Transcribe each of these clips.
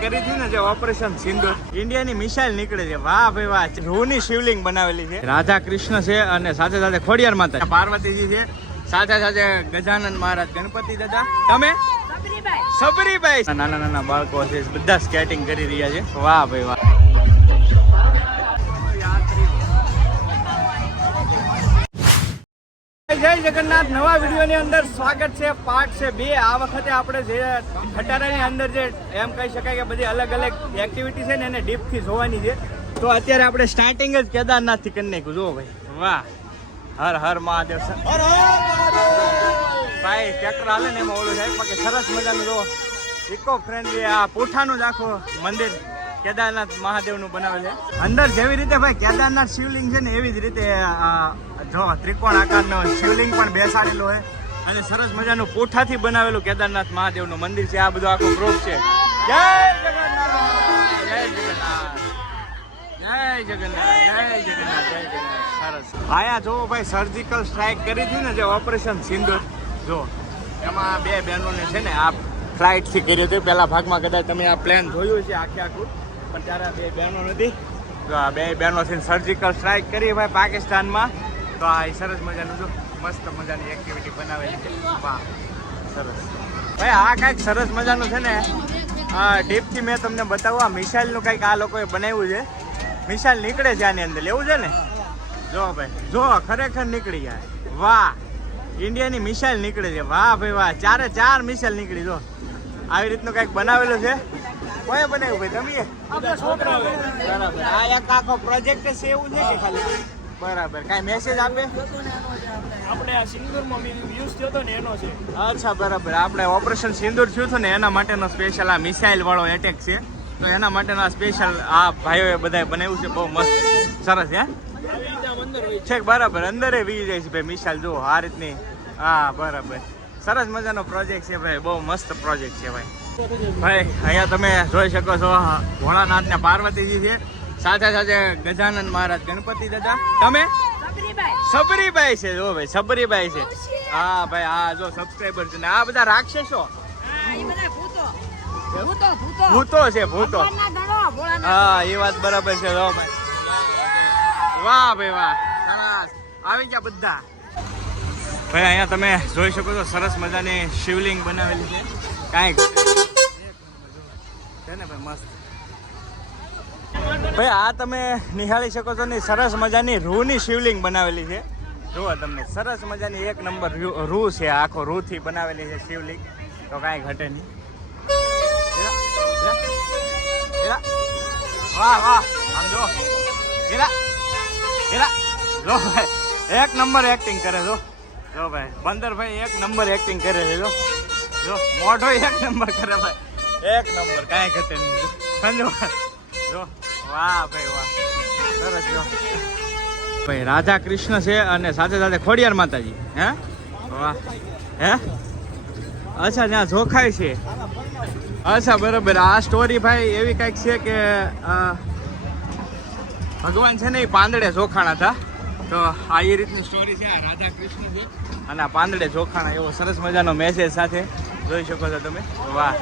કરી હતી ને જે ઓપરેશન સિંદૂર, ઇન્ડિયાની મિસાઇલ નીકળે છે. વાહ ભાઈ વાહ. રૂની શિવલિંગ બનાવેલી છે. રાધા કૃષ્ણ છે અને સાથે સાથે ખોડિયાર માતા, પાર્વતીજી છે, સાથે સાથે ગજાનન મહારાજ, ગણપતિ દાદા, તમે સબરીભાઈ, નાના નાના બાળકો છે, બધા સ્કેટિંગ કરી રહ્યા છે. વાહ ભાઈ વાહ. જય જગન્નાથ. નવા વિડીયોની અંદર સ્વાગત છે. પાર્ટ છે 2. આ વખતે આપણે જે ખટારાની અંદર જે એમ કહી શકાય કે બધી અલગ અલગ એક્ટિવિટી છે ને એને ડીપથી જોવાની છે. તો અત્યારે આપણે સ્ટાર્ટિંગ જ કેદારનાથથી કરી નાખ્યું. જુઓ ભાઈ, વાહ. હર હર મહાદેવ. ભાઈ ટ્રેક્ટર હાલે ને એમાં ઓલું થાય બાકી સરસ મજાનું જો ઇકો ફ્રેન્ડલી આ પૂઠાનું જ આખું મંદિર કેદારનાથ મહાદેવનું બનાવે છે. અંદર જેવી રીતે ભાઈ કેદારનાથ શિવલિંગ છે ને એવી જ રીતે જો ત્રિકોણ આકારનો શિવલિંગ પણ બેસાડેલો હોય અને સરસ મજાનું પૂઠાથી બનાવેલું કેદારનાથ મહાદેવનું મંદિર છે. આ બધું આખો ગ્રુપ છે. જય જગન્નાથ, જય જગન્નાથ, જય જગન્નાથ, જય જગન્નાથ, જય જગન્નાથ. સરસ. આયા જો ભાઈ સર્જિકલ સ્ટ્રાઇક કરી હતી ને જે ઓપરેશન સિંદૂર, જો એમાં 2 બહેનોને છે ને આ ફ્લાઇટથી કર્યું હતું. પહેલા ભાગમાં કદાચ તમે આ પ્લેન જોયું છે આખું, પણ ત્યારે 2 બહેનો નથી. તો આ 2 બહેનોથી સર્જિકલ સ્ટ્રાઇક કરી ભાઈ પાકિસ્તાનમાં. તો આ સરસ મજાનું જો મસ્ત મજાની એક્ટિવિટી બનાવેલી છે. વાહ સરસ ભાઈ. આ કાંઈક સરસ મજાનું છે ને ડીપથી મેં તમને બતાવું. આ મિસાઇલનું કંઈક આ લોકોએ બનાવ્યું છે. મિસાઇલ નીકળે છે આની અંદર, એવું છે ને? જો ભાઈ, જો ખરેખર નીકળી જાય. વાહ, ઇન્ડિયાની મિસાઇલ નીકળે છે. વાહ ભાઈ વાહ. 4 મિસાઇલ નીકળી. જો આવી રીતનું કંઈક બનાવેલું છે. કોઈ બનાવ્યું ભાઈ? તમે? બરાબર. આ એક આખો પ્રોજેક્ટ છે એવું છે કે ખાલી? બરાબર. કાંઈ મેસેજ આપે? આપણે આ સિંદૂરમાં યુઝ થયો હતો ને એનો છે. અચ્છા બરાબર. આપણે ઓપરેશન સિંદૂર થયું હતું ને એના માટેનો સ્પેશિયલ આ મિસાઇલ વાળો એટેક છે. તો એના માટેનો આ સ્પેશિયલ આ ભાઈઓએ બધાએ બનાવ્યું છે. બહુ મસ્ત સરસ. છે બરાબર. અંદરે વી જાય છે ભાઈ મિસાઇલ. જો આ રીતની. હા બરાબર. સરસ મજાનો પ્રોજેક્ટ છે ભાઈ. બહુ મસ્ત પ્રોજેક્ટ છે ભાઈ. ભાઈ અહીંયા તમે જોઈ શકો છો ભોળાનાથ ને પાર્વતીજી છે, સાથે સાથે ગજાનન મહારાજ, ગણપતિ દાદા, તમે સબરીભાઈ છે. જો ભાઈ સબરીભાઈ છે. હા ભાઈ. હા જો સબસ્ક્રાઈબર છે ને આ બધા રાક્ષસો, ભૂતો છે, ભૂતો. હા એ વાત બરાબર છે. જો ભાઈ વાહ ભાઈ વાહ. આવી ગયા બધા. ભાઈ અહીંયા તમે જોઈ શકો છો સરસ મજાની શિવલિંગ બનાવેલી છે. કાંઈક છે ને ભાઈ મસ્ત. ભાઈ આ તમે નિહાળી શકો છો ને સરસ મજાની રૂની શિવલિંગ બનાવેલી છે. જુઓ તમને સરસ મજાની 1 નંબર રૂ છે. આખો રૂથી બનાવેલી છે શિવલિંગ. તો કાંઈ ઘટે નહીં. વાહ વાહ. આમ જો જો ભાઈ 1 નંબર એક્ટિંગ કરે. જો ભાઈ બંદરભાઈ 1 નંબર એક્ટિંગ કરે છે. જો મોઢો 1 નંબર કરે ભાઈ. 1 નંબર. કાંઈ ઘટે નહીં. સમજો જો. વાહ ભાઈ વાહ. સરસ. જો ભાઈ રાધા કૃષ્ણ છે અને સાથે સાથે ખોડિયાર માતાજી. હે વાહ. હે અચ્છા ત્યાં જોખાય છે. અચ્છા બરાબર. આ સ્ટોરી ભાઈ એવી કંઈક છે કે ભગવાન છે ને એ પાંદડે જોખાણા હતા. તો આ એ રીતની સ્ટોરી છે. આ રાધા કૃષ્ણ છે અને આ પાંદડે જોખાણા. એવો સરસ મજાનો મેસેજ સાથે જોઈ શકો છો તમે. વાહ.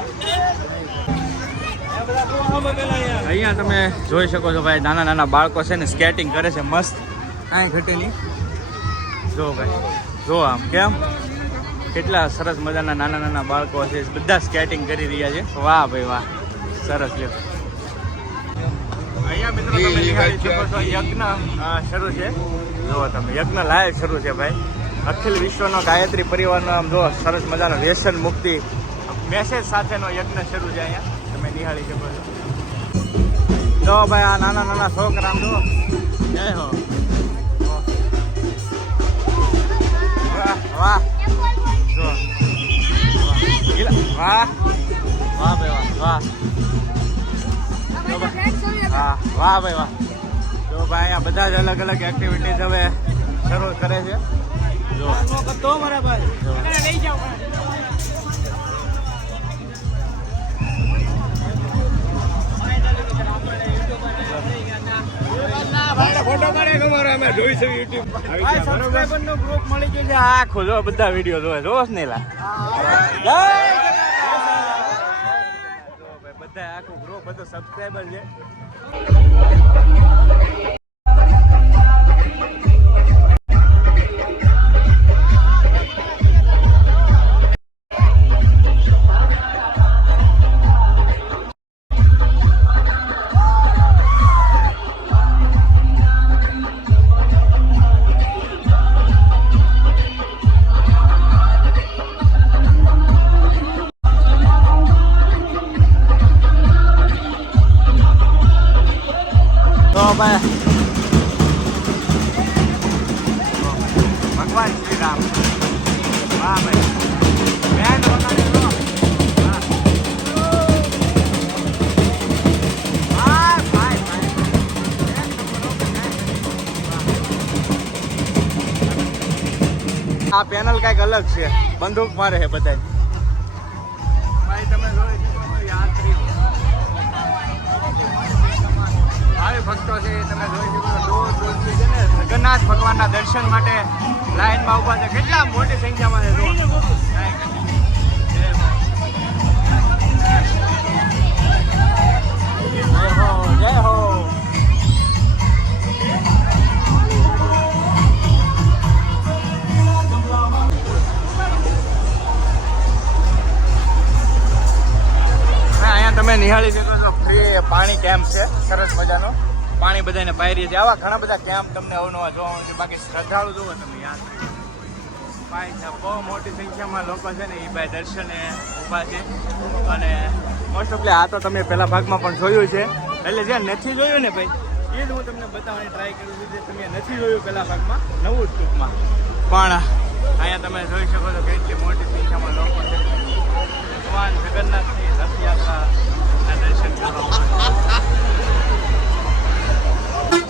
અહીંયા તમે જોઈ શકો છો ભાઈ નાના નાના બાળકો છે ને સ્કેટિંગ કરે છે. મસ્ત. કાંઈ ઘટે નહીં. જો ભાઈ જો આમ કેમ કેટલા સરસ મજાના નાના નાના બાળકો છે, બધા સ્કેટિંગ કરી રહ્યા છે. વાહ ભાઈ વાહ. સરસ. લ્યો અહીંયા મિત્રો તમે નિહાળી શકો છો યજ્ઞ શરૂ છે. જુઓ તમે યજ્ઞ લાઈવ શરૂ છે ભાઈ. અખિલ વિશ્વનો ગાયત્રી પરિવારનો આમ જો સરસ મજાનો વ્યસન મુક્તિ મેસેજ સાથેનો યજ્ઞ શરૂ છે. અહીંયા તમે નિહાળી શકો છો. જો ભાઈ આ નાના નાના છોકરા આમ જો. જય હો. વાહ વાહ. જો વાહ વાહ ભાઈ વાહ. વાહ હા વાહ ભાઈ વાહ. જો ભાઈ આ બધા જ અલગ અલગ એક્ટિવિટીઝ હવે શરૂ કરે છે. જો બરાબર. ફોટો પાડે તમારો અમે જોઈશું YouTube. સબસ્ક્રાઇબર નો ગ્રુપ મળી ગયો છે. આખો જો બધા વિડિયો જોવે. જોશ ને લા. જય બધું સબસ્ક્રાઈબર છે. તો ભાઈ ભગવાન શ્રી રામ, વાહ ભાઈ બેન વગાડે તો વાહ ભાઈ આ પેનલ કઈક અલગ છે, બંદૂક મારે છે બધા ભાઈ. તમે જોઈ શકો છો યાત્રીઓ ભાવિ ભક્તો છે, તમે જોઈ શકો છો દૂર દૂરથી છે ને જગન્નાથ ભગવાનના દર્શન માટે લાઈનમાં ઊભા છે. કેટલા મોટી સંખ્યામાં છે જુઓ. જય હો જય હો. અહીંયા તમે નિહાળી શકો છો ફ્રી પાણી કેમ્પ છે, સરસ મજાનો પાણી બધાને પાયરી છે. આવા ઘણા બધા કેમ્પ તમને અવનવા જોવા મળશે. બાકી શ્રદ્ધાળુ જુઓ તમે યાત્રી ભાઈ સાહેબ, બહુ મોટી સંખ્યામાં લોકો છે ને એ ભાઈ દર્શને ઊભા છે. અને મોસ્ટ ઓફલી આ તો તમે પહેલા ભાગમાં પણ જોયું છે, એટલે જે નથી જોયું ને ભાઈ એ જ હું તમને બતાવવાની ટ્રાય કરું છું. જે તમે નથી જોયું પહેલા ભાગમાં, નવું જ ટૂંકમાં. પણ અહીંયા તમે જોઈ શકો છો કેટલી મોટી સંખ્યામાં લોકો છે. ભગવાન જગન્નાથની રથયાત્રાના દર્શન કરવા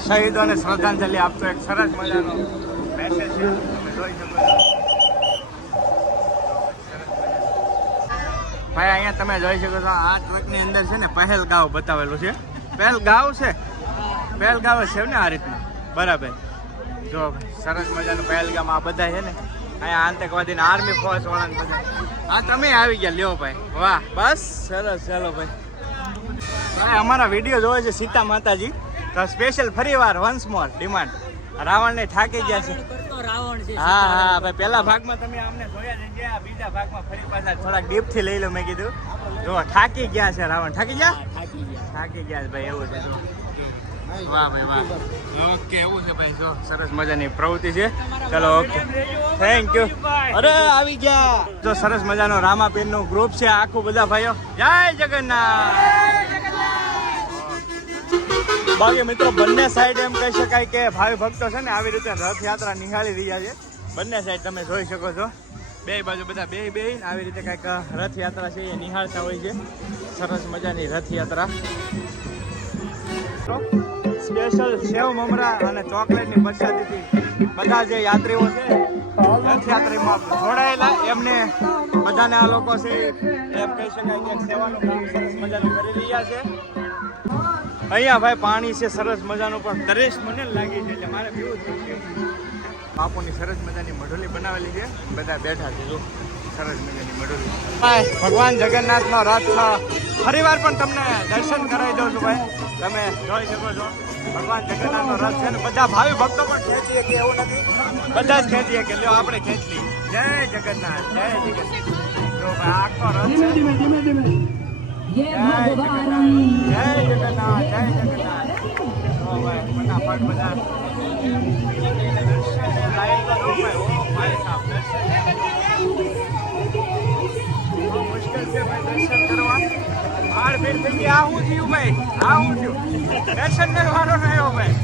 શહીદોને શ્રદ્ધાંજલિ આપતો એક સરસ મજાનો મેસેજ છે, તમે જોઈ શકો છો. ભાઈ અહીંયા તમે જોઈ શકો છો આ ટ્રકની અંદર છે ને પહેલગાંવ બતાવેલું છે. પહેલગાંવ છે, પહેલગાંવ છે ને આ રીતનું, બરાબર. જો સરસ મજાનું પહેલગામ આ બધા છે ને અહીંયા આતંકવાદીને આર્મી ફોર્સ વાળાને બધા. હા તમે આવી ગયા, લ્યો ભાઈ, વાહ બસ સરસ. ચાલો ભાઈ, ભાઈ અમારા વિડીયો જોવે છે સીતા માતાજી, તો સ્પેશિયલ ફરીવાર વન્સ મોર ડિમાન્ડ. રાવણને થાકી ગયા છે. હા હા ભાઈ, પહેલા ભાગમાં તમે અમને જોયા છે, ગયા બીજા ભાગમાં ફરી પાછા થોડાક ડીપથી લઈ લો. મેં કીધું જો થાકી ગયા છે રાવણ. થાકી ગયા છે ભાઈ, એવું છે. વાહ ભાઈ વાહ. ઓકે એવું છે ભાઈ, જો સરસ મજાની પ્રવૃત્તિ છે. ચલો ઓકે, થેન્ક યુ. અરે આવી ગયા. તો સરસ મજાનો રામાપીર નું ગ્રુપ છે આખું, બધા ભાઈઓ જય જગન્નાથ. બાકી મિત્રો બંને સાઈડ એમ કહી શકાય કે ભાવિ ભક્તો છે ને આવી રીતે રથયાત્રા નિહાળી રહ્યા છે. બંને સાઈડ તમે જોઈ શકો છો, બે બાજુ બધા બે આવી રીતે કંઈક રથયાત્રા છે એ નિહાળતા હોય છે. સરસ મજાની રથયાત્રા. સ્પેશિયલ સેવ મમરા અને ચોકલેટની પ્રસાદીથી બધા જે યાત્રીઓ છે રથયાત્રામાં જોડાયેલા એમને બધાને આ લોકો છે એમ કહી શકાય કે સેવાનું કામ સરસ મજાનું કરી રહ્યા છે. અહીંયા ભાઈ પાણી છે સરસ મજાનું, પણ તરેશ મને લાગી છે એટલે મારે પીવું જ છે. બાપુની સરસ મજાની મઢોલી બનાવેલી છે, બધા બેઠા છે. જો સરસ મજાની મઢોલી. ભગવાન જગન્નાથનો રથ ફરીવાર પણ તમને દર્શન કરાવી દઉં છું ભાઈ. તમે જોઈ શકો છો ભગવાન જગન્નાથનો રથ છે ને બધા ભાવિ ભક્તો પણ ખેંચીએ કે એવું નથી, બધા જ ખેંચીએ કે લ્યો આપણે ખેંચી. જય જગન્નાથ, જય જગન્નાથ. જો ભાઈ આખો રથ છે. જય જગન્નાથ, જય જગન્નાથ, જય જગન્નાથ. તો ભાઈ ફટાફટ બધા લાઈન કરો ભાઈ. ઓ ભાઈ સાહેબ, દર્શન મુશ્કેલ છે ભાઈ દર્શન કરવા. આડ ફેર થઈ ગઈ. આ હું થયું ભાઈ, આ હું થયું દર્શન કરવાનો રહ્યો ભાઈ.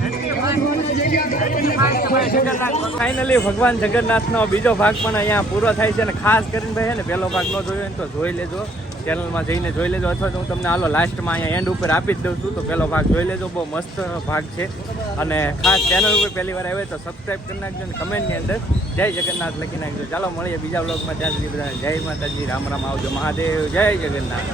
ફાઇનલી ભગવાન જગન્નાથનો બીજો ભાગ પણ અહીંયા પૂરો થાય છે. અને ખાસ કરીને ભાઈ ને પહેલો ભાગ ન જોયો હોય તો જોઈ લેજો, ચેનલમાં જઈને જોઈ લેજો. અથવા તો હું તમને હાલો લાસ્ટમાં અહીંયા એન્ડ ઉપર આપી જ દઉં છું, તો પહેલો ભાગ જોઈ લેજો. બહુ મસ્ત ભાગ છે. અને ખાસ ચેનલ ઉપર પહેલી વાર આવે તો સબસ્ક્રાઈબ કરી નાખજો અને કમેન્ટની અંદર જય જગન્નાથ લખી નાખજો. ચાલો મળીએ બીજા વ્લોગમાં. ત્યાં સુધી બધા જય માતાજી, રામ રામ, આવજો મહાદેવ, જય જગન્નાથ.